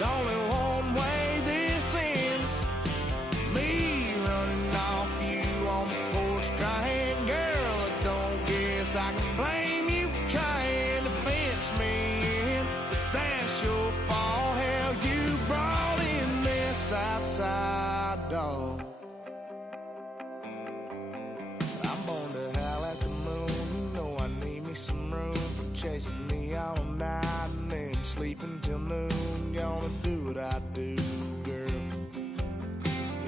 It's only one way this ends. Me running off you on the porch crying. Girl, I don't guess I can blame you for trying to fence me in. But that's your fault. Hell, you brought in this outside dog. I'm born to howl at the moon. You know I need me some room for chasing me all night and then sleeping till noon. Gonna do what I do, girl.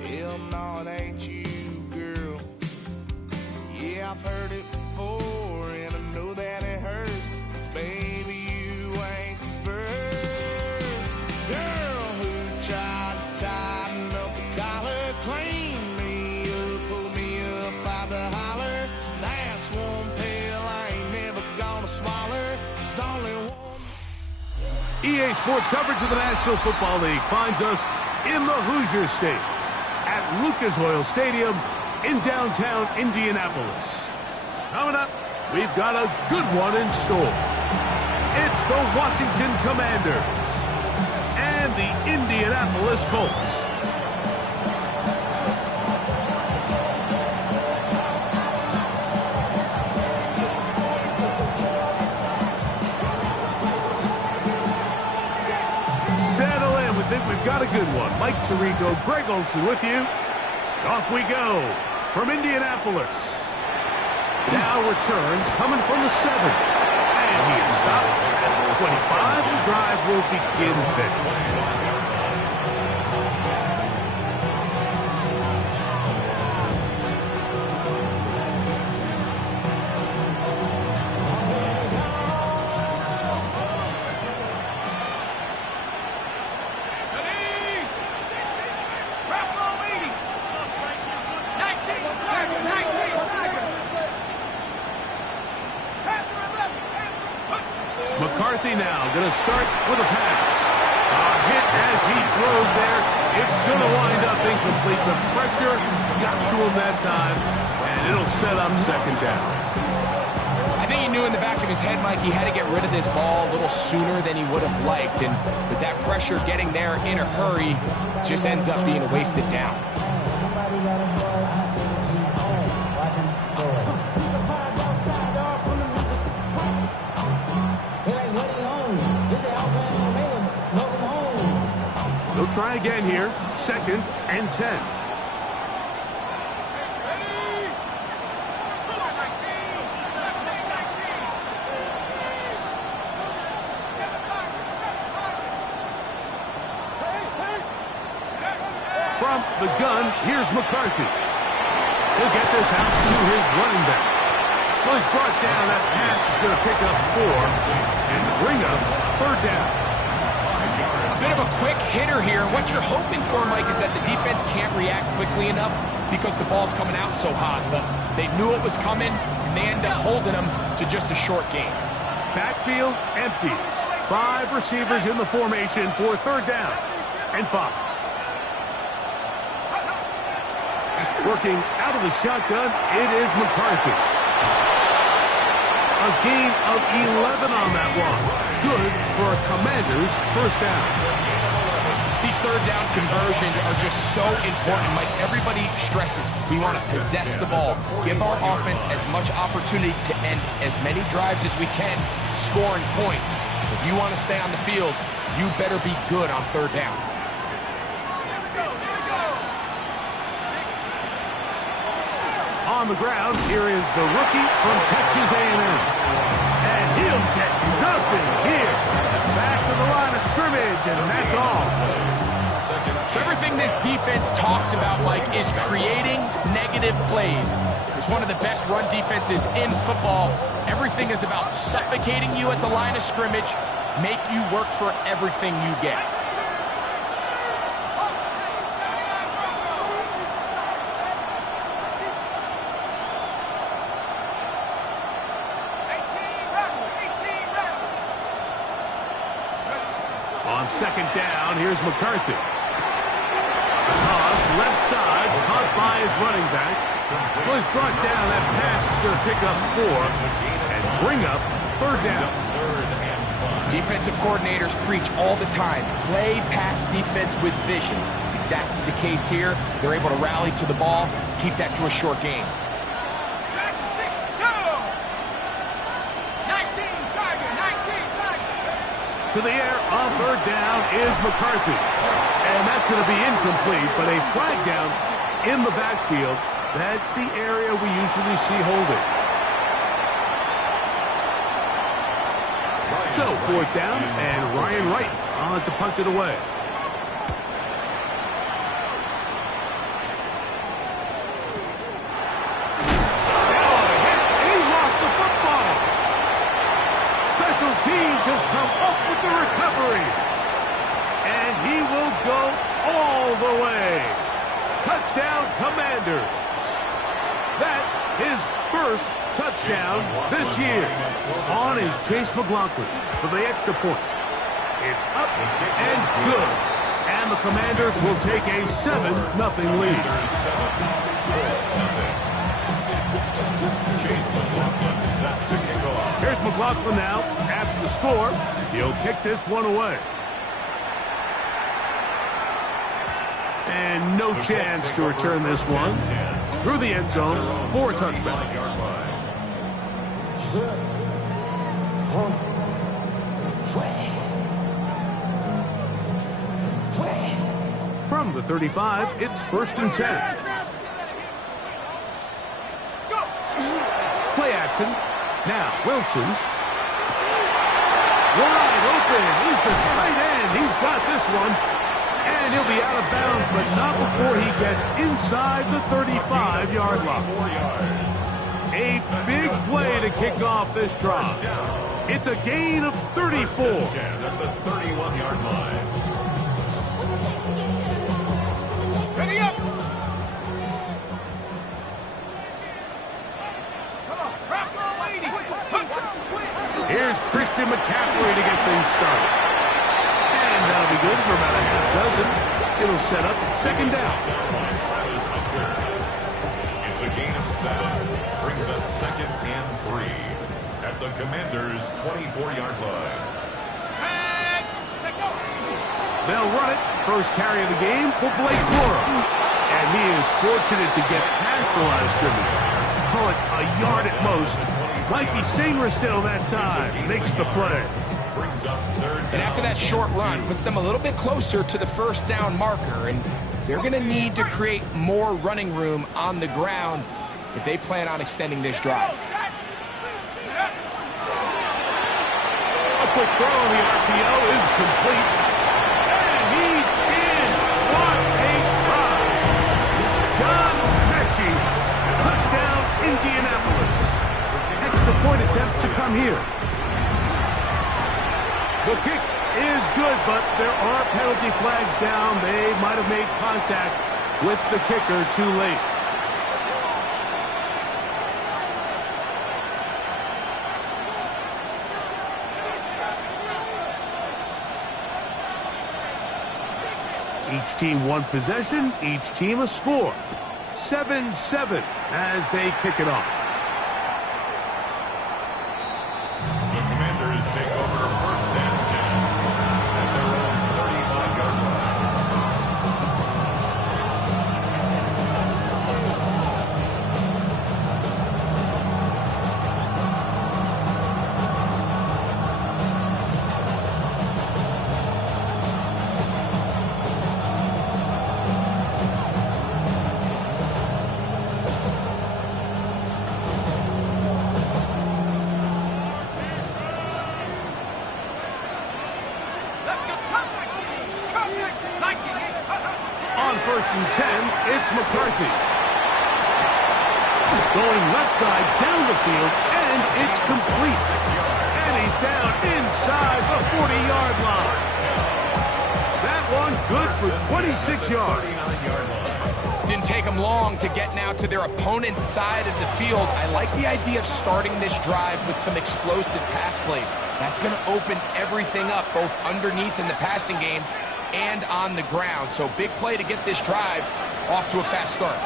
Hell no, it ain't you, girl. Yeah, I've heard it before, and I know that it hurts. Baby, you ain't the first girl who tried to tighten up the collar, clean me up, pull me up out the holler. That's one pill I ain't never gonna swallow. It's only one. EA Sports coverage of the National Football League finds us in the Hoosier State at Lucas Oil Stadium in downtown Indianapolis. Coming up, we've got a good one in store. It's the Washington Commanders and the Indianapolis Colts. Settle in. We think we've got a good one. Mike Tirico, Greg Olson with you. Off we go from Indianapolis. Now return coming from the 7. And he is stopped at 25. The drive will begin then. McCarthy now going to start with a pass. A hit as he throws there. It's going to wind up incomplete. The pressure got to him that time, and it'll set up second down. I think he knew in the back of his head, Mike, he had to get rid of this ball a little sooner than he would have liked. And with that pressure getting there in a hurry, just ends up being a wasted down. They'll try again here. 2nd and 10. From the gun, here's McCarthy. He'll get this out to his running back. Well, he's brought down. That pass is going to pick up 4 and bring up 3rd down. Bit of a quick hitter here. What you're hoping for, Mike, is that the defense can't react quickly enough because the ball's coming out so hot. But they knew it was coming, and they end up holding them to just a short gain. Backfield empties. 5 receivers in the formation for 3rd down and 5. Working out of the shotgun, it is McCarthy. A gain of 11 on that one. Good for a Commanders' 1st down. These 3rd down conversions are just so important, Mike. Everybody stresses we want to possess the ball, give our offense as much opportunity to end as many drives as we can, scoring points. So if you want to stay on the field, you better be good on 3rd down. On the ground, here is the rookie from Texas A&M. And he'll get nothing here. Back to the line of scrimmage, and that's all. So everything this defense talks about, Mike, is creating negative plays. It's one of the best run defenses in football. Everything is about suffocating you at the line of scrimmage, make you work for everything you get. On 2nd down, here's McCarthy. Toss left side, caught by his running back. Well, he's brought down. That pass is going to pick up 4 and bring up 3rd down. Defensive coordinators preach all the time, play pass defense with vision. It's exactly the case here. They're able to rally to the ball, keep that to a short game. To the air on third down is McCarthy. And that's going to be incomplete, but a flag down in the backfield. That's the area we usually see holding. So, fourth down, and Ryan Wright on to punt it away. And he lost the football. Special teams has come up with the recovery. And he will go all the way. Touchdown, Commanders. That is first touchdown this year. On is Chase McLaughlin for the extra point. It's up and good. And the Commanders will take a 7-0 lead. Here's McLaughlin now after the score. He'll kick this one away. And no chance to return this one. Through the end zone for a touchback. From the 35, it's 1st and 10. Play action. Now, Wilson. Wide open. He's the tight end. He's got this one. And he'll be out of bounds, but not before he gets inside the 35-yard line. A big play to kick off this drive. It's a gain of 34. At the 31-yard line. Ready up! Here's Christian McCaffrey to get things started. And that'll be good for about a half dozen. It'll set up 2nd down. It's a gain of 7. Brings up 2nd and 3 at the Commanders' 24-yard line. They'll run it. First carry of the game for Blake Corum. And he is fortunate to get past the line of scrimmage. Call it a yard at most. Might be Sainristil still that time. Makes the play. And after that short run, puts them a little bit closer to the 1st down marker. And they're going to need to create more running room on the ground if they plan on extending this drive. A quick throw on the RPO is complete. And he's in. What a try. John Mechie. Touchdown, Indianapolis. Extra point attempt to come here. The kick is good, but there are penalty flags down. They might have made contact with the kicker too late. Each team one possession, each team a score. 7-7 as they kick it off. The Commanders take over 1st and 10 at their own 35-yard line. On 1st and 10, it's McCarthy. Going left side down the field, and it's complete. And he's down inside the 40-yard line. That one good for 26 yards. Didn't take them long to get now to their opponent's side of the field. I like the idea of starting this drive with some explosive pass plays. That's going to open everything up, both underneath in the passing game and on the ground. So big play to get this drive off to a fast start.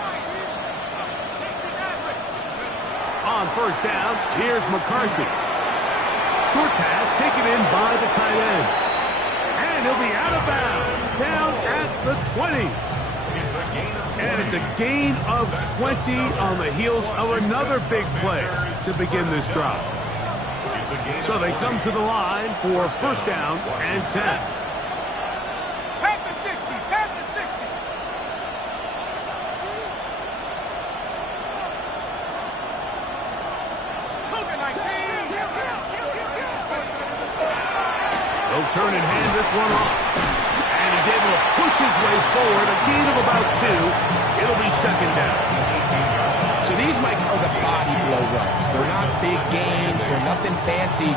On 1st down, here's McCarthy. Short pass taken Taken in by the tight end. And he'll be out of bounds, down at the 20. And it's a gain of 20 on the heels of another big play to begin this drive. So they come to the line for first down and 10. Panther 60, Panther 60. Cougar 19. They'll turn and hand this one off. And he's able to push his way forward, a gain of about 2. It'll be second down. So these, Mike, are the body blow runs. They're not big gains, they're nothing fancy,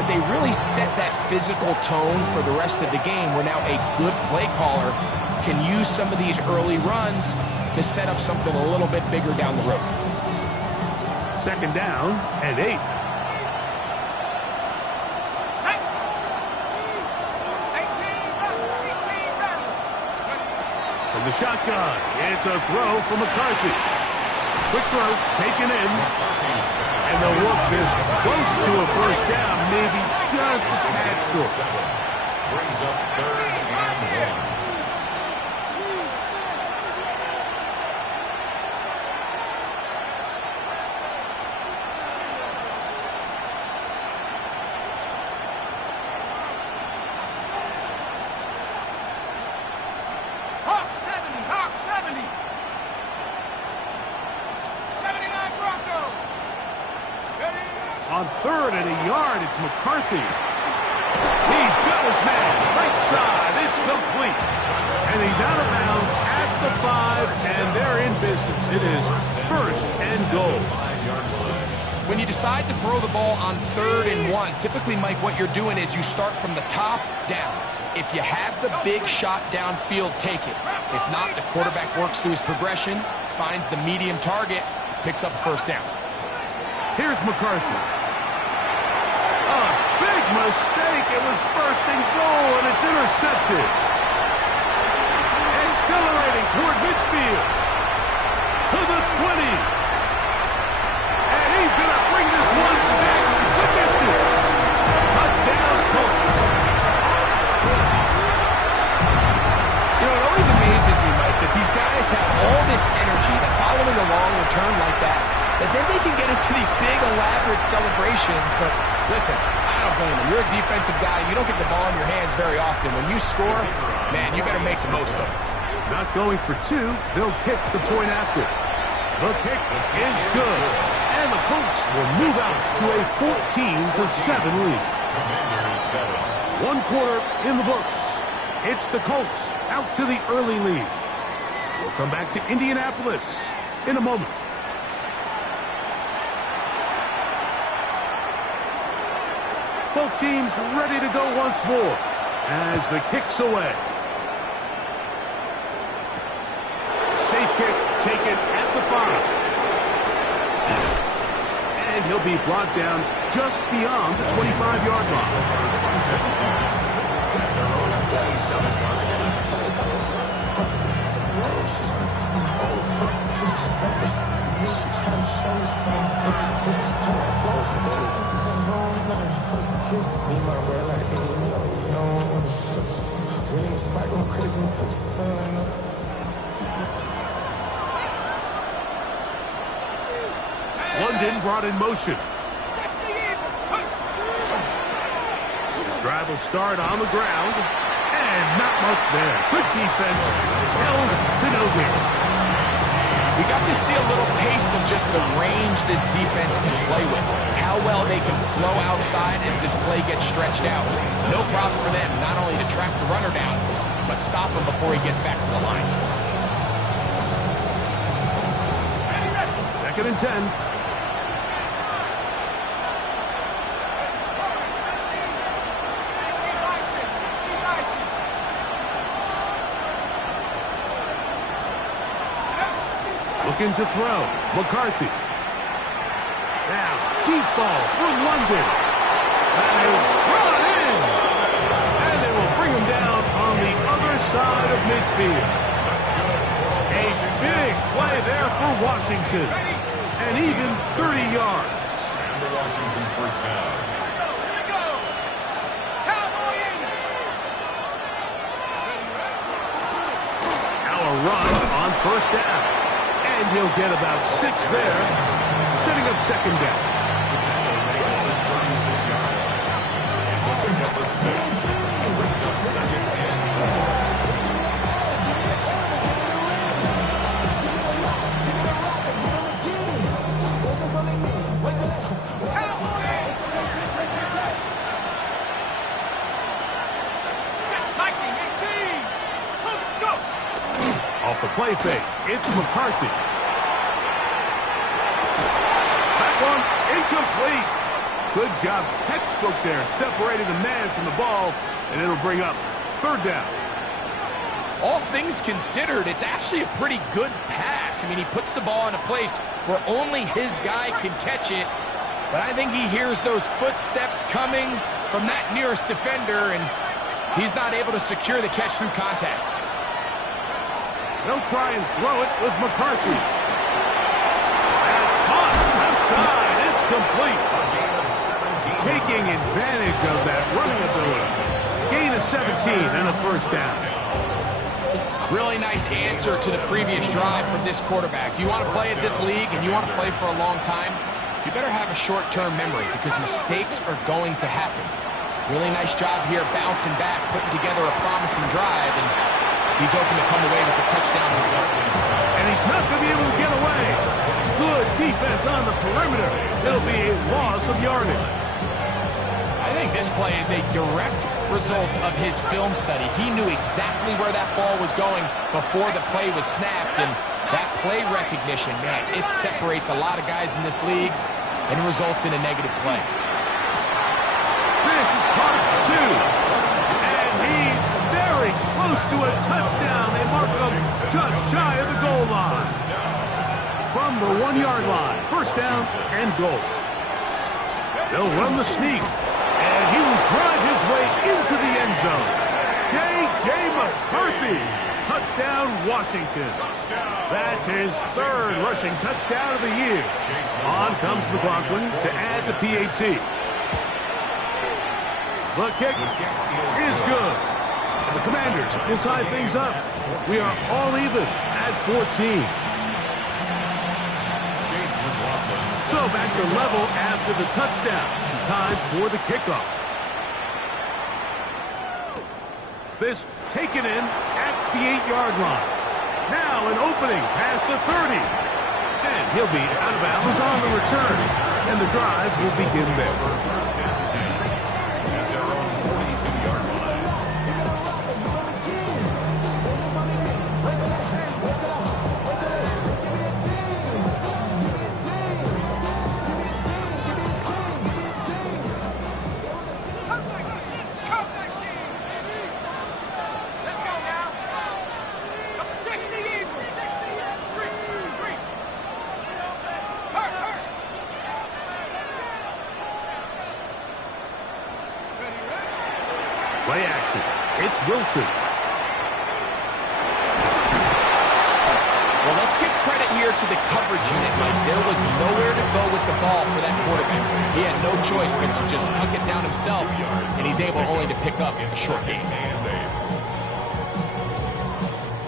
but they really set that physical tone for the rest of the game where now a good play caller can use some of these early runs to set up something a little bit bigger down the road. Second down and 8. From the shotgun, it's a throw from McCarthy. Quick throw, taken in. And they'll work this close to a first down, maybe just a tad short. Brings up third and 1. On third and a yard, it's McCarthy. He's got his man. Right side. It's complete. And he's out of bounds at the 5, and they're in business. It is first and goal. When you decide to throw the ball on 3rd and 1, typically, Mike, what you're doing is you start from the top down. If you have the big shot downfield, take it. If not, the quarterback works through his progression, finds the medium target, picks up a first down. Here's McCarthy. A big mistake. It was first and goal, and it's intercepted. Accelerating toward midfield. To the 20. And he's going to bring this one back the distance. Touchdown, Colts. You know, it always amazes me, Mike, that these guys have all this energy, that following a long return like that then they can get into these big, elaborate celebrations. But listen, I don't blame them. You're a defensive guy. You don't get the ball in your hands very often. When you score, man, you better make the most of it. Not going for 2. They'll kick the point after. The kick is good. And the Colts will move out to a 14-7 lead. 1 quarter in the books. It's the Colts out to the early lead. We'll come back to Indianapolis in a moment. Both teams ready to go once more as the kick's away. Safe kick taken at the 5. And he'll be brought down just beyond the 25-yard line. London brought in motion. Drive will start on the ground. And not much there. Good defense. Held to no gain. We got to see a little taste of just the range this defense can play with. How well they can flow outside as this play gets stretched out. No problem for them not only to track the runner down, but stop him before he gets back to the line. 2nd and 10. Looking to throw. McCarthy. Now, deep ball for London. That is brought in. And they will bring him down on the other side of midfield. A big play there for Washington. And even 30 yards. And the Washington first down. run on first down. And he'll get about 6 there, setting up second down. It's a pickup of 6. Brings up second and 4. Off the play fake, it's McCarthy. That one incomplete. Good job, textbook there, separating the man from the ball, and it'll bring up third down. All things considered, it's actually a pretty good pass. I mean, he puts the ball in a place where only his guy can catch it, but I think he hears those footsteps coming from that nearest defender, and he's not able to secure the catch through contact. They'll try and throw it with McCarthy. That's caught left side. It's complete. Taking advantage of that running ability. Gain of 17 and a first down. Really nice answer to the previous drive from this quarterback. You want to play at this league and you want to play for a long time, you better have a short-term memory because mistakes are going to happen. Really nice job here bouncing back, putting together a promising drive, and he's open to come away with a touchdown result. And he's not going to be able to get away. Good defense on the perimeter. It'll be a loss of yardage. I think this play is a direct result of his film study. He knew exactly where that ball was going before the play was snapped, and that play recognition, man, it separates a lot of guys in this league and results in a negative play. This is caught at 2. And he's very close to a touchdown. They mark him just shy of the goal line. From the 1-yard line, first down and goal. They'll run the sneak, and he will drive his way into the end zone. J.J. McCarthy, touchdown Washington. That's his 3rd rushing touchdown of the year. On comes McLaughlin to add the PAT. The kick is good. And the Commanders will tie things up. We are all even at 14. So back to level after the touchdown. Time for the kickoff. This taken in at the 8-yard line. Now an opening past the 30. And he'll be out of bounds on the return. And the drive will begin there. Play action. It's Wilson. Well, let's give credit here to the coverage unit, Mike. There was nowhere to go with the ball for that quarterback. He had no choice but to just tuck it down himself, and he's able only to pick up a short gain.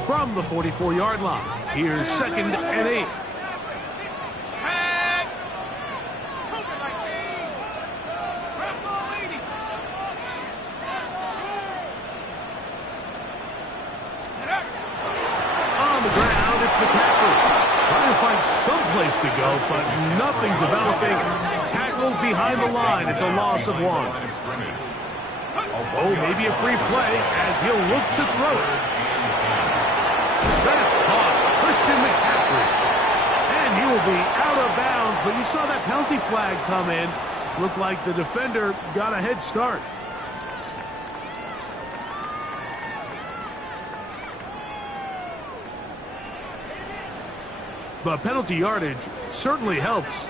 From the 44-yard line, here's 2nd and 8. Someplace to go, but nothing developing. Tackled behind the line. It's a loss of 1. Oh, maybe a free play as he'll look to throw it. That's caught. Christian McCaffrey. And he will be out of bounds, but you saw that penalty flag come in. Looked like the defender got a head start. The penalty yardage certainly helps.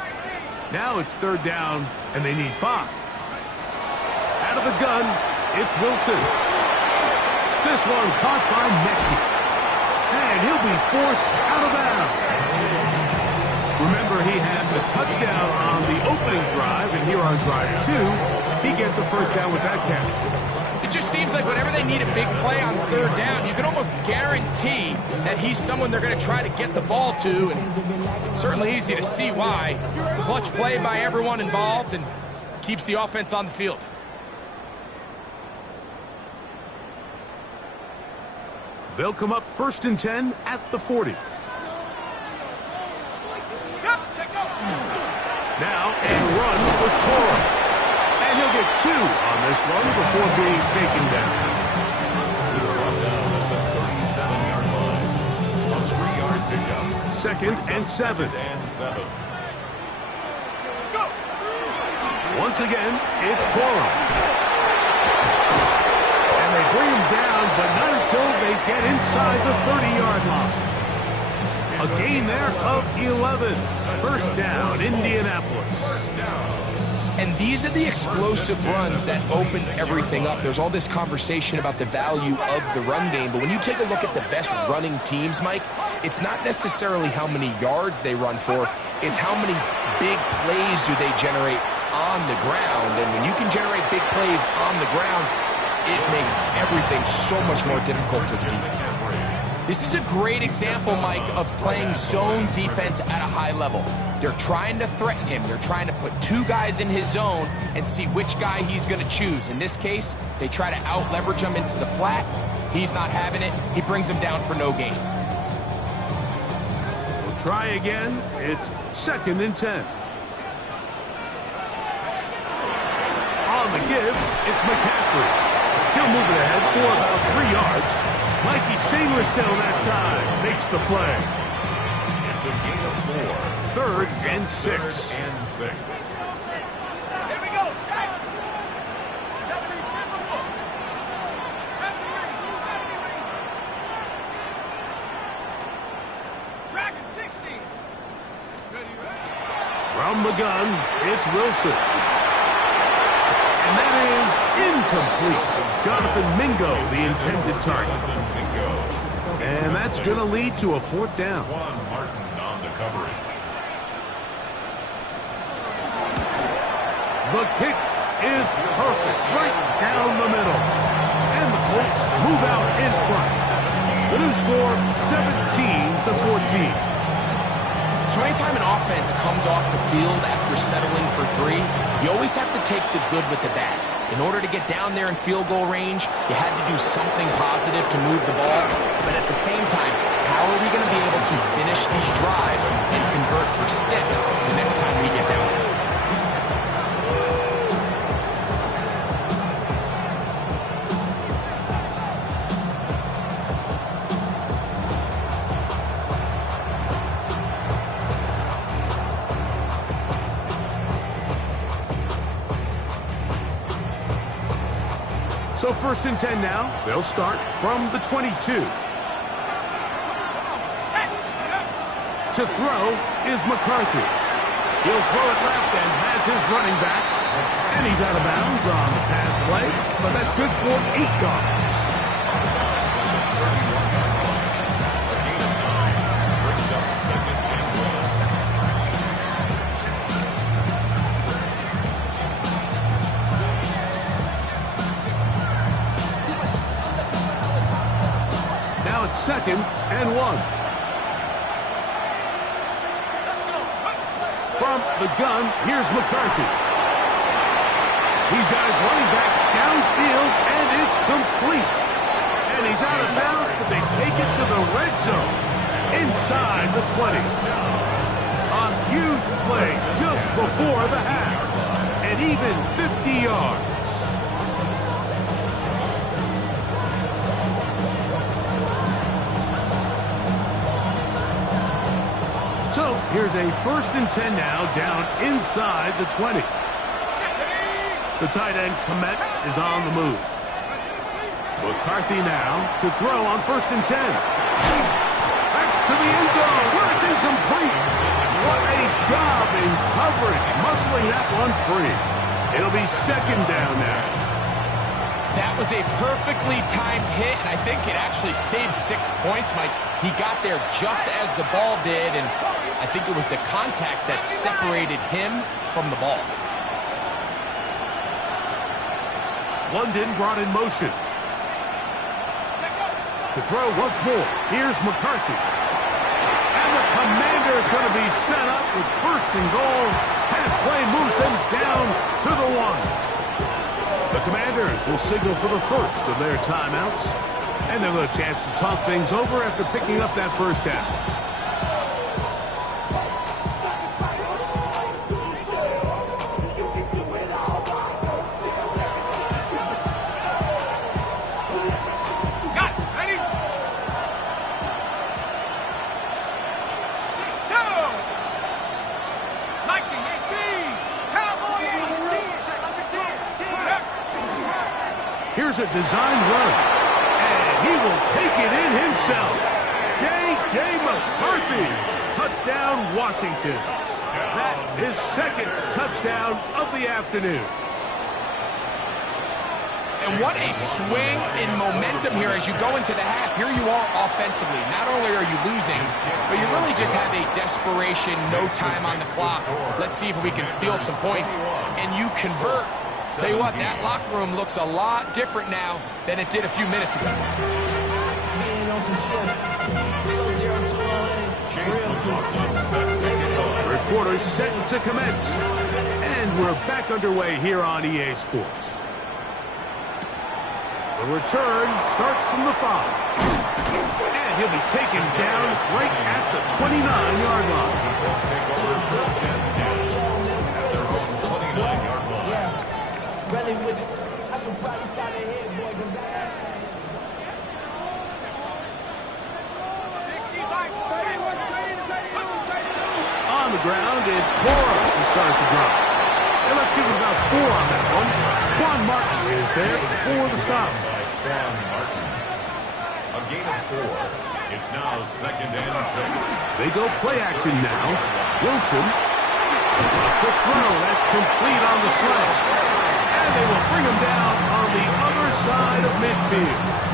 Now it's 3rd down, and they need 5. Out of the gun, it's Wilson. This one caught by Mechie. And he'll be forced out of bounds. Remember, he had the touchdown on the opening drive, and here on drive 2, he gets a first down with that catch. It It just seems like whenever they need a big play on third down, you can almost guarantee that he's someone they're going to try to get the ball to, and it's certainly easy to see why. Clutch play by everyone involved and keeps the offense on the field. They'll come up 1st and 10 at the 40. Now a run with Cora. And he'll get 2 on this one before being taken down. He's brought down at the 37-yard line. A 3-yard pickup. 2nd and 7. Once again, it's Cora. And they bring him down, but not until they get inside the 30-yard line. A gain there of 11. 1st down, Indianapolis. And these are the explosive runs that open everything up. There's all this conversation about the value of the run game, but when you take a look at the best running teams, Mike, it's not necessarily how many yards they run for, it's how many big plays do they generate on the ground. And when you can generate big plays on the ground, it makes everything so much more difficult for the defense. This is a great example, Mike, of playing zone defense at a high level. They're trying to threaten him. They're trying to put 2 guys in his zone and see which guy he's going to choose. In this case, they try to out-leverage him into the flat. He's not having it. He brings him down for no gain. We'll try again. It's 2nd and 10. On the give, it's McCaffrey. He'll move it ahead for about 3 yards. Mikey Samer still that time makes the play. It's a gain of 4. 3rd and 6. 3rd and 6. Here we go, shot. 70 Dragon 60. From the gun, it's Wilson. And that is incomplete. Jonathan Mingo, the intended target. And that's going to lead to a 4th down. Juan Martin on the coverage. The kick is perfect, right down the middle. And the Colts move out in front. The new score, 17-14. So anytime an offense comes off the field after settling for 3, you always have to take the good with the bad. In order to get down there in field goal range, you had to do something positive to move the ball. But at the same time, how are we going to be able to finish these drives and convert for 6 the next time we get down there? So 1st and 10 now. They'll start from the 22. To throw is McCarthy. He'll throw it left and has his running back. And he's out of bounds on the pass play, but that's good for 8 yards. Brings up 2nd and 1. Now it's 2nd and 1. From the gun, here's McCarthy. He's got his running back downfield, and it's complete. And he's out of bounds, but they take it to the red zone inside the 20. A huge play just before the half, and even 50 yards. So here's a 1st and 10 now, down inside the 20. The tight end, Komet, is on the move. McCarthy now to throw on 1st and 10. Backs to the end zone, where it's incomplete. What a job in coverage, muscling that one free. It'll be 2nd down now. That was a perfectly timed hit, and I think it actually saved 6 points, Mike. He got there just as the ball did, and I think it was the contact that separated him from the ball. London brought in motion. To throw once more, here's McCarthy. And the Commanders going to be set up with first and goal. Pass play moves them down to the 1. The Commanders will signal for the first of their timeouts. And they'll have a chance to talk things over after picking up that first down. Here's a designed run, and he will take it in himself. J.J. McCarthy, touchdown Washington. That is second touchdown of the afternoon. And what a swing in momentum here as you go into the half. Here you are offensively. Not only are you losing, but you really just have a desperation, no time on the clock. Let's see if we can steal some points. And you convert. Tell you what, that locker room looks a lot different now than it did a few minutes ago. Reporters set to commence. And we're back underway here on EA Sports. The return starts from the 5. And he'll be taken down right at the 29-yard line. Let's take over first and 10 at their own 29-yard line. Running with it. I should probably sign a head, boy, because On the ground, it's Cora to start the drive. And let's give him about 4 on that one. Quan Martin is there for the stop. Quan Martin. A gain of 4. It's now second and 6. They go play action now. Wilson. A quick throw. That's complete on the slant. And they will bring him down on the other side of midfield.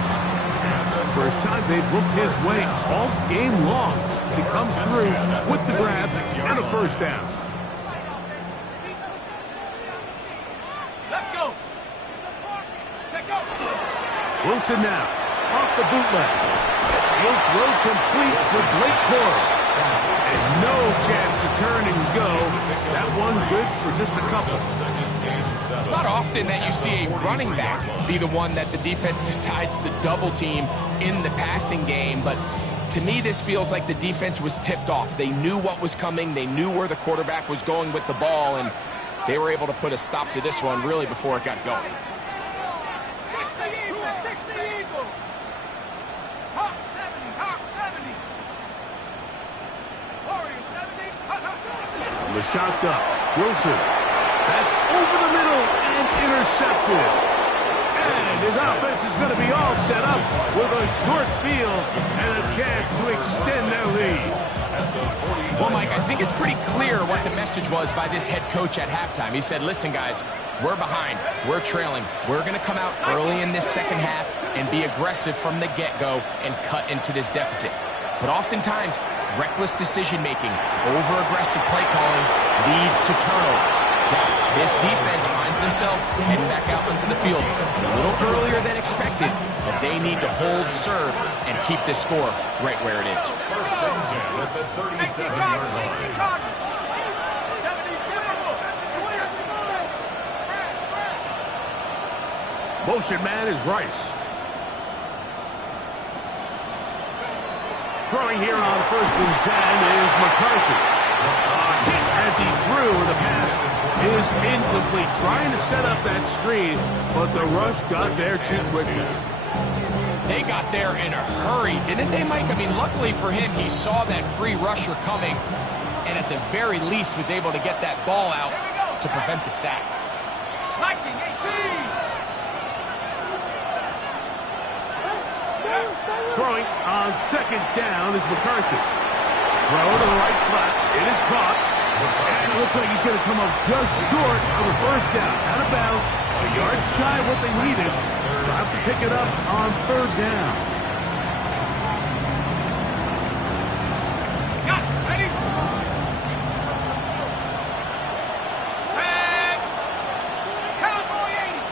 First time they've looked his way all game long. He comes through with the grab and a first down. Let's go. Check out. Wilson now, off the bootleg. He'll throw complete to Blake Cora. And no chance to turn and go. That one good for just a couple. It's not often that you see a running back be the one that the defense decides to double team in the passing game, but to me this feels like the defense was tipped off. They knew what was coming, they knew where the quarterback was going with the ball, and they were able to put a stop to this one really before it got going. 60 Eagle, 60 Eagle. Hawk 70, Hawk 70. Warrior 70. From the shotgun, Wilson. That's over the middle and intercepted. And his offense is going to be all set up with a short field and a chance to extend their lead. Well, Mike, I think it's pretty clear what the message was by this head coach at halftime. He said, listen, guys, we're behind. We're trailing. We're going to come out early in this second half and be aggressive from the get-go and cut into this deficit. But oftentimes, reckless decision-making, over-aggressive play calling leads to turnovers. Now, this defense finds themselves heading back out into the field a little earlier than expected, but they need to hold serve and keep this score right where it is. First and 10 at the 37-yard line. Motion man is Rice. Throwing here on first and 10 is McCarthy. Hit as he threw. The pass is incomplete. Trying to set up that screen, but the rush got there too quickly. They got there in a hurry, didn't they, Mike? I mean, luckily for him, he saw that free rusher coming, and at the very least was able to get that ball out to prevent the sack. Viking 18. Throwing on second down is McCarthy. Throw to the right flat. It is caught. And it looks like he's going to come up just short of the first down. Out of bounds. A yard shy of what they needed. They'll have to pick it up on third down. Got it. Ready? Set. Cowboy 80.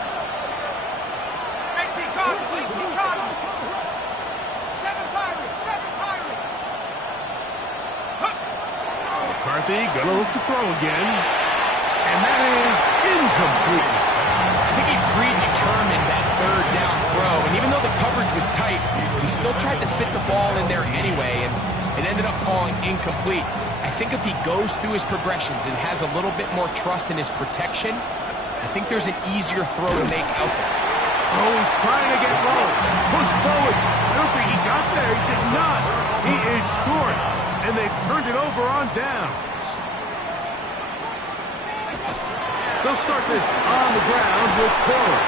McCarthy gonna look to throw again. And that is incomplete. I think he predetermined that third down throw, and even though the coverage was tight, he still tried to fit the ball in there anyway, and it ended up falling incomplete. I think if he goes through his progressions and has a little bit more trust in his protection, I think there's an easier throw to make out there. Oh, he's trying to get low. Push forward. I don't think he got there. He did not. He is short, and they've turned it over on downs. They'll start this on the ground with Porter.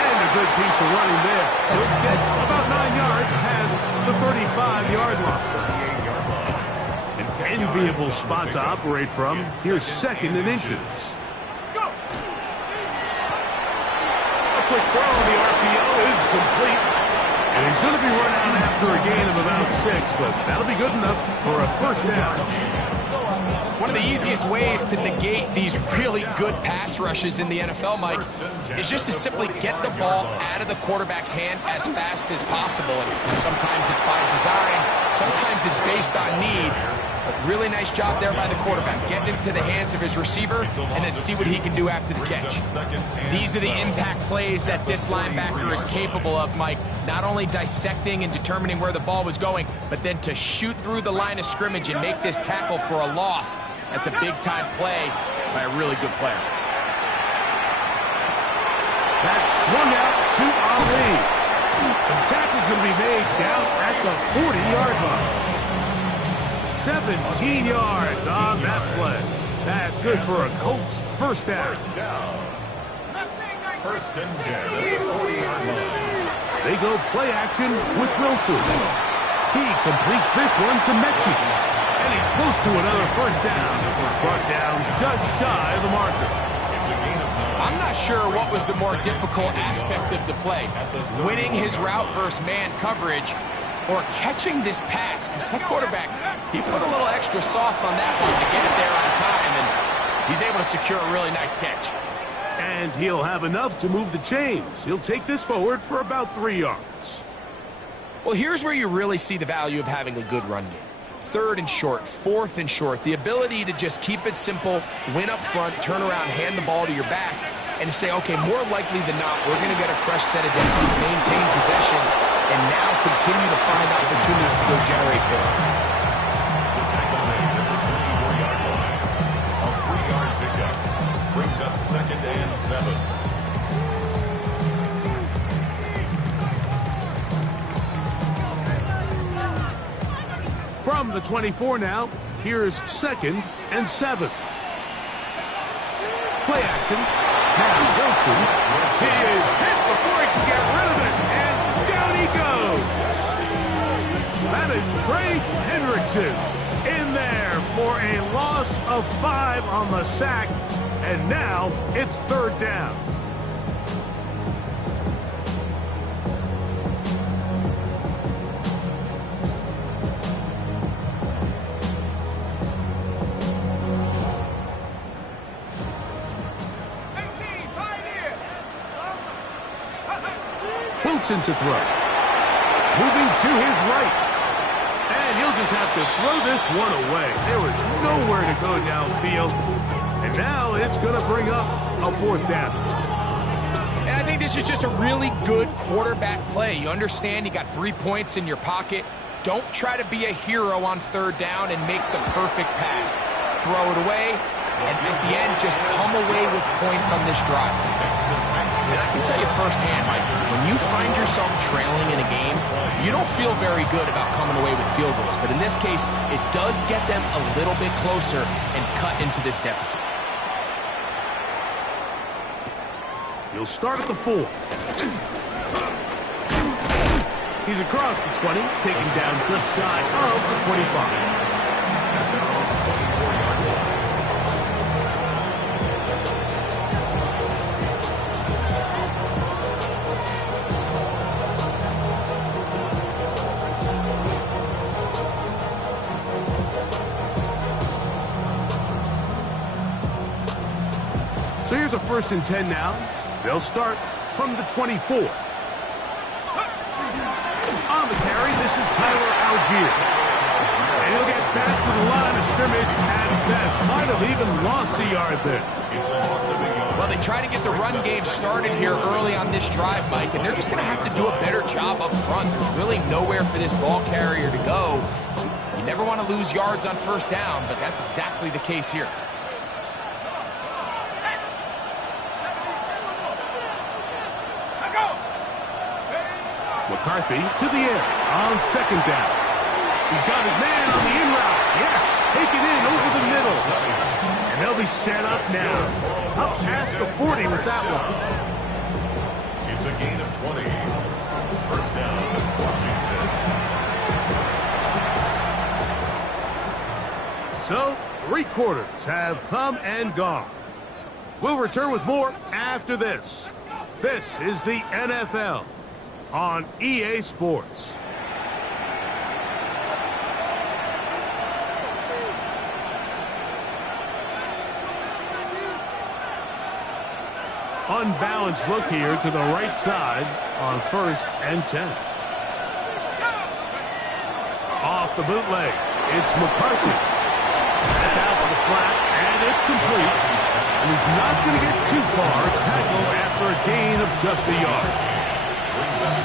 And a good piece of running there. Good catch, about 9 yards, has the 35-yard line. An enviable spot to operate from. Here's second and inches. A quick throw on the RPO is complete. And he's going to be run out after a gain of about 6, but that'll be good enough for a first down. One of the easiest ways to negate these really good pass rushes in the NFL, Mike, is just to simply get the ball out of the quarterback's hand as fast as possible. And sometimes it's by design, sometimes it's based on need. But really nice job there by the quarterback, getting into the hands of his receiver, and then see what he can do after the catch. These are the impact plays that this linebacker is capable of, Mike. Not only dissecting and determining where the ball was going, but then to shoot through the line of scrimmage and make this tackle for a loss. That's a big-time play by a really good player. That swung out to Ali. The tackle's going to be made down at the 40-yard line. 17 yards on that play. That's good for a Colts first down. First and 10 at the 40-yard line. They go play action with Wilson. He completes this one to Mechie. And he's close to another first down. This was brought down just shy of the marker. It's a gain of 9. I'm not sure what was the more difficult aspect of the play. Winning his route versus man coverage, or catching this pass, because that quarterback, he put a little extra sauce on that one to get it there on time, and he's able to secure a really nice catch. And he'll have enough to move the chains. He'll take this forward for about 3 yards. Well, here's where you really see the value of having a good run game. Third and short, fourth and short, the ability to just keep it simple, win up front, turn around, hand the ball to your back, and say, okay, more likely than not, we're going to get a fresh set of downs, maintain possession, and now continue to find opportunities to go generate points. The tackle made at the 24-yard line. A 3-yard pickup brings up second and 7. From the 24 now, here's second and 7. Play action. Now Wilson. He is hit before he can get rid of it, and down he goes. That is Trey Hendrickson in there for a loss of 5 on the sack, and now it's third down. Wilson to throw. Moving to his right. And he'll just have to throw this one away. There was nowhere to go downfield. And now it's going to bring up a fourth down. And I think this is just a really good quarterback play. You understand you got 3 points in your pocket. Don't try to be a hero on third down and make the perfect pass. Throw it away, and at the end, just come away with points on this drive. And I can tell you firsthand, Mike, when you find yourself trailing in a game, you don't feel very good about coming away with field goals. But in this case, it does get them a little bit closer and cut into this deficit. He'll start at the 4. He's across the 20, taking down just shy of the 25. So here's a first and 10 now. They'll start from the 24. On the carry, this is Tyler Algier. And he'll get back to the line of scrimmage That pass might have even lost a yard there. It's a loss of a yard. Well, they try to get the run game started here early on this drive, Mike, and they're just going to have to do a better job up front. There's really nowhere for this ball carrier to go. You never want to lose yards on first down, but that's exactly the case here. McCarthy to the air on second down. He's got his man on the in route. Yes, take it in over the middle. And they'll be set up now. Up past the 40 with that one. It's a gain of 20. First down, Washington. So, 3 quarters have come and gone. We'll return with more after this. This is the NFL on EA Sports. Unbalanced look here to the right side on 1st and 10. Off the bootleg, it's McCarthy. That's out for the flat, and it's complete. And he's not going to get too far. Tackle after a gain of just a yard.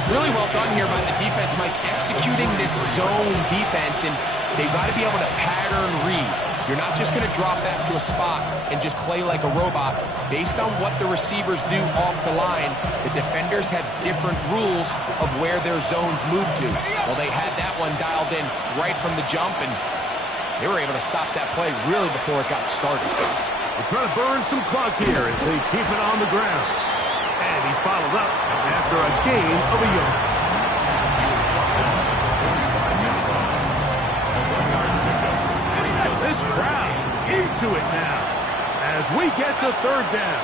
Really well done here by the defense, Mike, executing this zone defense, and they've got to be able to pattern read. You're not just going to drop back to a spot and just play like a robot. Based on what the receivers do off the line, the defenders have different rules of where their zones move to. Well, they had that one dialed in right from the jump, and they were able to stop that play really before it got started. They're trying to burn some clock here as they keep it on the ground. And he's bottled up after a gain of a yard. This crowd into it now as we get to 3rd down.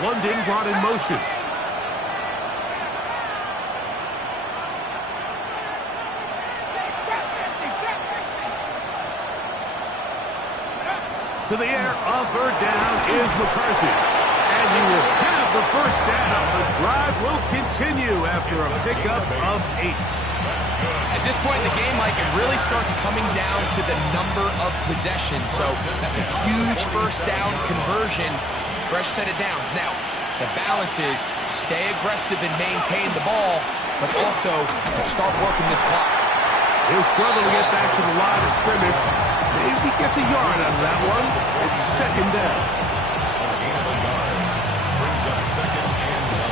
London brought in motion. To the air on 3rd down is McCarthy. And he will have the first down. The drive will continue after a pickup of 8. At this point in the game, Mike, it really starts coming down to the number of possessions. So that's a huge first down conversion. Fresh set of downs. Now, the balance is stay aggressive and maintain the ball, but also start working this clock. He'll struggle to get back to the line of scrimmage. Maybe he gets a yard out of that one. It's 2nd down. A gain of a yard. Brings up 2nd and 1.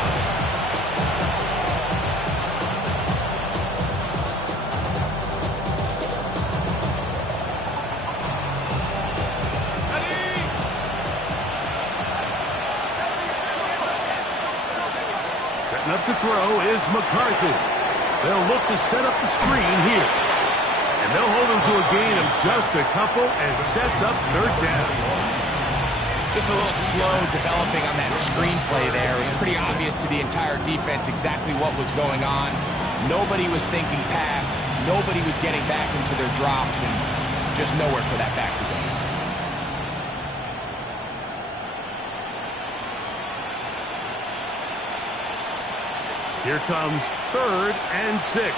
Setting up to throw is McCarthy. They'll look to set up the screen here. And they'll hold him to a gain of just a couple and sets up 3rd down. Just a little slow developing on that screenplay there. It was pretty obvious to the entire defense exactly what was going on. Nobody was thinking pass. Nobody was getting back into their drops, and just nowhere for that back to go. Here comes 3rd and 6.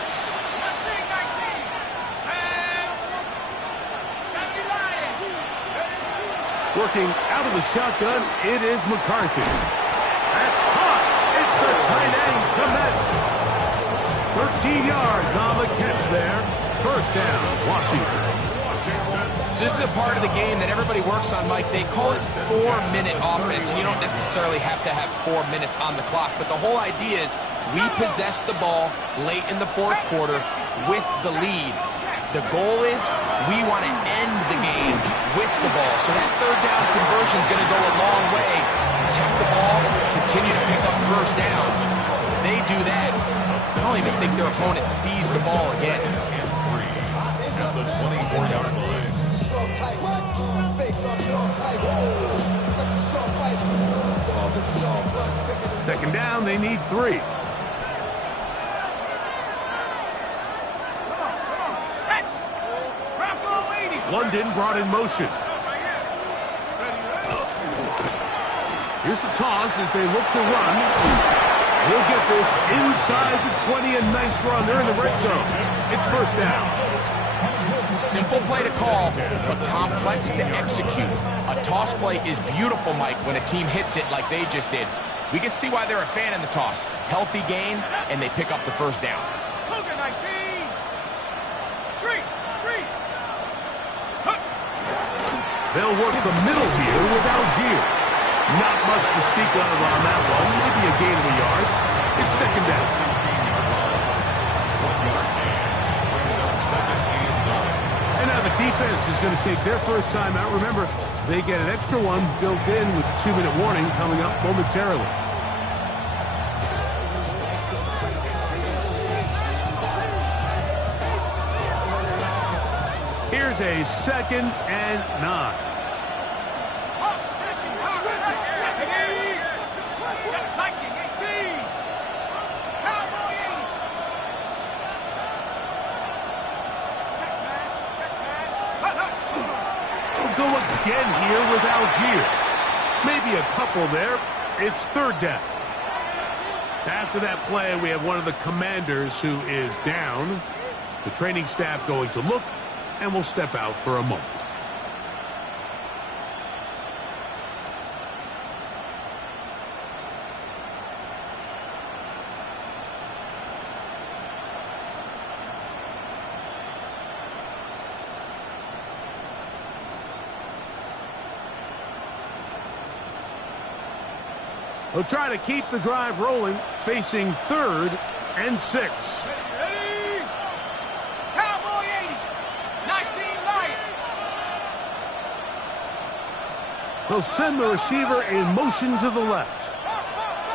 Working out of the shotgun, it is McCarthy. That's caught. It's the tight end, Komet. 13 yards on the catch there. First down, Washington. So this is a part of the game that everybody works on, Mike. They call it 4-minute offense. You don't necessarily have to have 4 minutes on the clock, but the whole idea is we possess the ball late in the 4th quarter with the lead. The goal is we want to end the game with the ball. So that 3rd down conversion is going to go a long way. Protect the ball, continue to pick up first downs. If they do that, I don't even think their opponent sees the ball again. At the 24-yard line. 2nd down, they need 3. London brought in motion. Here's the toss as they look to run. He'll get this inside the 20, a nice run. They're in the red zone. It's first down. Simple play to call, but complex to execute. A toss play is beautiful, Mike, when a team hits it like they just did. We can see why they're a fan in the toss. Healthy gain, and they pick up the first down. Cougar 19. Street. They'll work the middle here with Algier. Not much to speak of on that one. Maybe a gain of a yard. It's second down. 16-yard line. 1-yard gain. Brings up second and 9. And now the defense is going to take their first time out. Remember, they get an extra one built in with a 2-minute warning coming up momentarily. Here's a second and 9. Viking 18. Cowboy 80. Check smash. We'll go again here with Algier. Maybe a couple there. It's third down. After that play, we have one of the Commanders who is down. The training staff going to look, and we'll step out for a moment. They'll try to keep the drive rolling, facing 3rd and 6. Ready? Cowboy 80. 19 Lion. They'll send the receiver in motion to the left.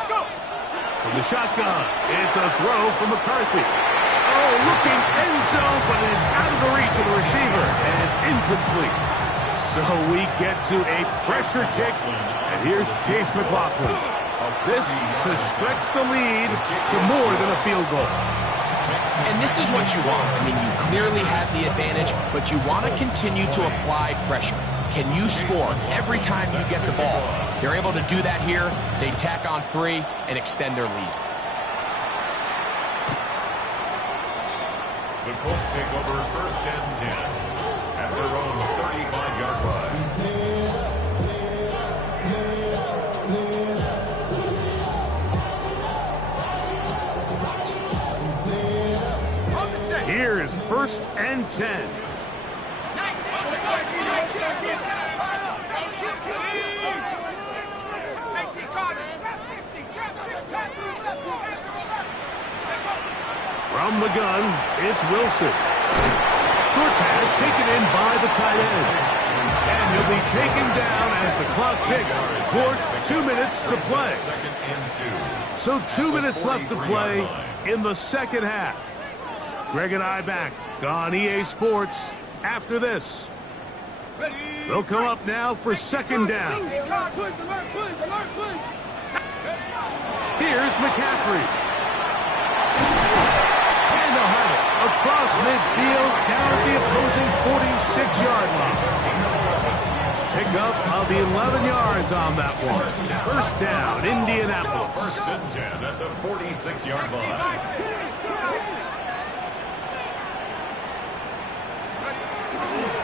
Go. From the shotgun, it's a throw from McCarthy. Oh, looking end zone, but it is out of the reach of the receiver and incomplete. So we get to a pressure kick, and here's Chase McLaughlin. This to stretch the lead to more than a field goal. And this is what you want. I mean, you clearly have the advantage, but you want to continue to apply pressure. Can you score every time you get the ball? They're able to do that here. They tack on 3 and extend their lead. The Colts take over first and 10 at their own 35-yard line. Here is first and 10. From the gun, it's Wilson. Short pass taken in by the tight end. And he'll be taken down as the clock ticks towards 2 minutes to play. Second and 2. So 2 minutes left to play in the second half. Greg and I back on EA Sports after this. They'll come up now for second down. Here's McCaffrey. And they'll have it across midfield down at the opposing 46-yard line. Pickup of 11 yards on that one. First down, Indianapolis. First and 10 at the 46-yard line.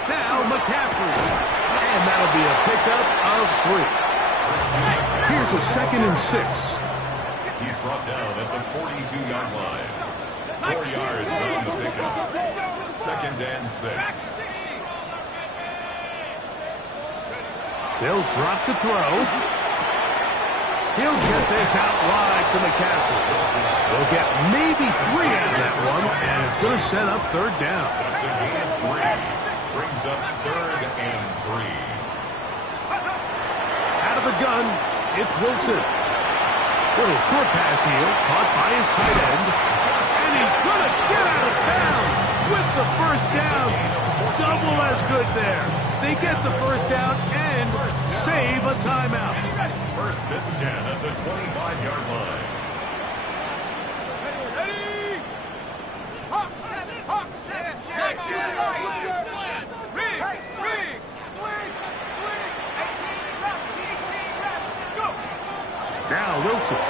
Now McCaffrey. And that'll be a pickup of 3. Here's a second and 6. He's brought down at the 42-yard line. 4 yards on the pickup. Second and 6. They'll drop to throw. He'll get this out wide to McCaffrey. They'll get maybe 3 out of that one, and it's going to set up third down. That's a gain of 3. Brings up third and 3. Out of the gun, it's Wilson. Little short pass here, caught by his tight end. And he's going to get out of bounds with the first down. Double as good there. They get the first down and save a timeout. First and 10 at the 25-yard line. Ready? Hawk 7. 19 Lion. Riggs. Swing. 18 Rapids. Go. Now Wilson.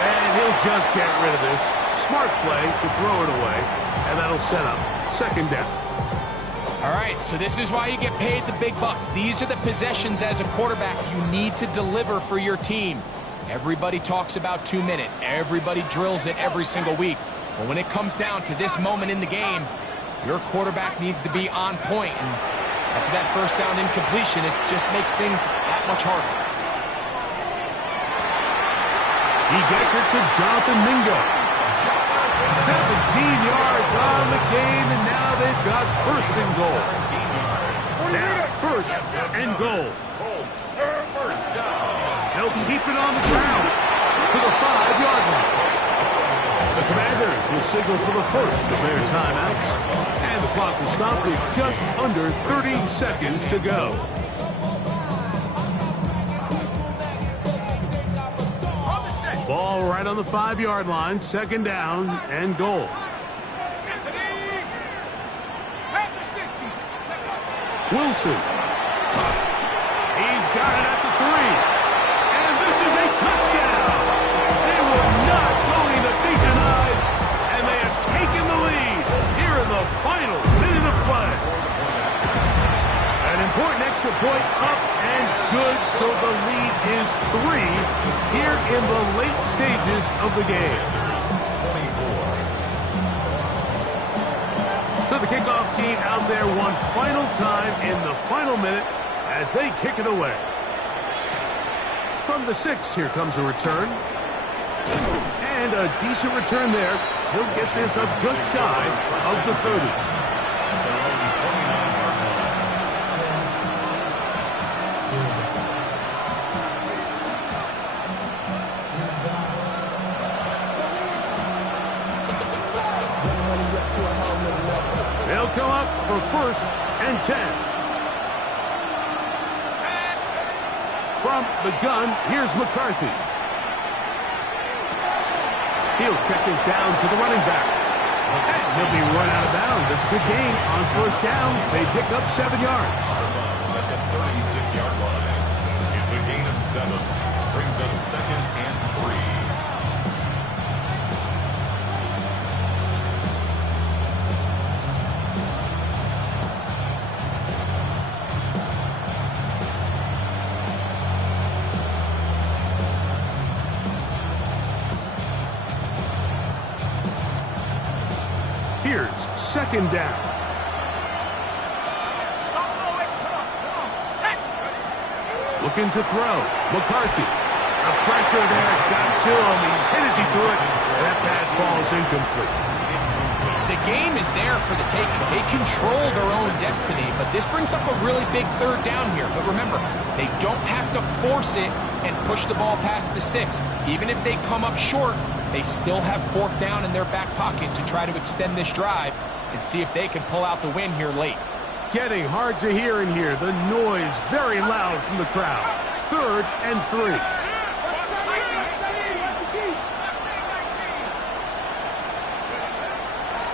And he'll just get rid of this. smart play to throw it away, and that'll set up second down. All right, so this is why you get paid the big bucks. These are the possessions as a quarterback you need to deliver for your team. Everybody talks about 2 minutes. Everybody drills it every single week. But when it comes down to this moment in the game, your quarterback needs to be on point. And after that first down incompletion, it just makes things that much harder. He gets it to Jonathan Mingo. 17 yards on the gain, and now they've got first and goal. Now, first and goal. They'll keep it on the ground to the 5-yard line. The Commanders will signal for the first of their timeouts, and the clock will stop with just under 30 seconds to go. Ball right on the 5-yard line, second down and goal. Wilson. He's got it at the 3. And this is a touchdown. They were not going to be denied, and they have taken the lead here in the final minute of play. An important extra point up and good, so the lead is 3 here in the late stages of the game. So the kickoff team out there one final time in the final minute as they kick it away. From the 6, here comes a return. And a decent return there. He'll get this up just shy of the 30. They'll come up for first and 10. From the gun, here's McCarthy. He'll check this down to the running back. And he'll be run out of bounds. It's a good gain on first down. They pick up 7 yards. At the 36-yard line. It's a gain of 7. Brings up second and 3. Here's second down. Looking to throw. McCarthy. The pressure there got to him. He's hit as he threw it. And that pass ball is incomplete. The game is there for the taking. They control their own destiny, but this brings up a really big third down here. But remember, they don't have to force it and push the ball past the sticks. Even if they come up short, they still have fourth down in their back pocket to try to extend this drive and see if they can pull out the win here late. Getting hard to hear in here. The noise very loud from the crowd. Third and 3.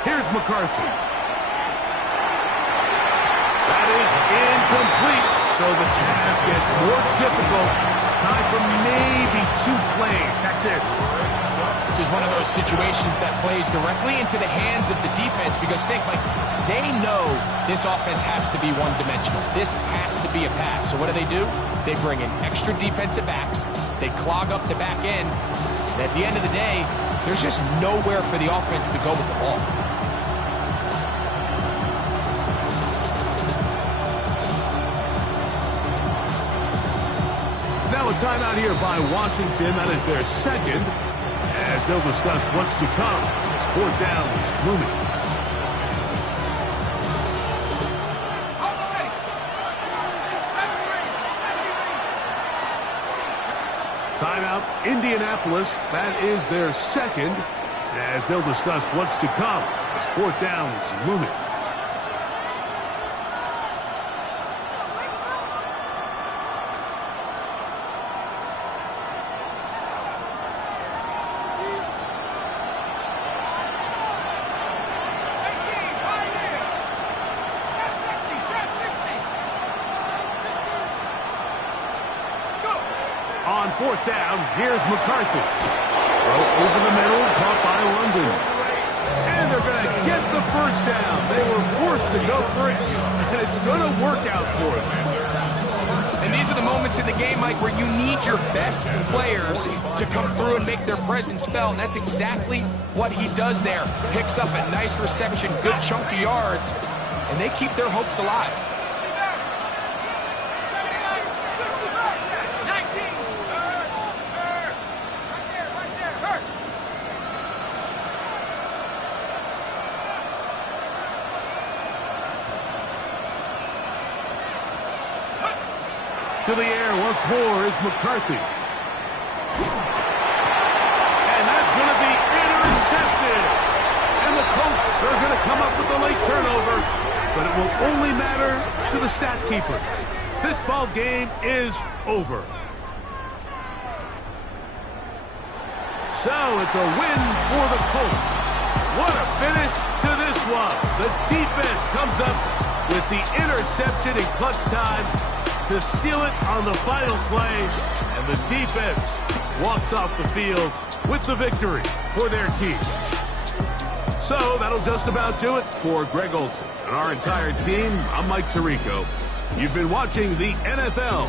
Here's McCarthy. That is incomplete. So the task gets more difficult. Time for maybe 2 plays. That's it. This is one of those situations that plays directly into the hands of the defense because think, like, they know this offense has to be one-dimensional. This has to be a pass. So what do? They bring in extra defensive backs. They clog up the back end. And at the end of the day, there's just nowhere for the offense to go with the ball. Now a timeout here by Washington. That is their second, as they'll discuss what's to come as fourth down is looming. Timeout, Indianapolis. That is their second, as they'll discuss what's to come as fourth down is looming. On fourth down, here's McCarthy. Throw over the middle, caught by London. Mike, where you need your best players to come through and make their presence felt, and that's exactly what he does there. Picks up a nice reception, good chunky yards, and they keep their hopes alive. To the air once more is McCarthy. And that's going to be intercepted. And the Colts are going to come up with a late turnover, but it will only matter to the stat keepers. This ball game is over. So it's a win for the Colts. What a finish to this one. The defense comes up with the interception in clutch time to seal it on the final play, and the defense walks off the field with the victory for their team. So that'll just about do it for Greg Olson and our entire team. I'm Mike Tirico. You've been watching the NFL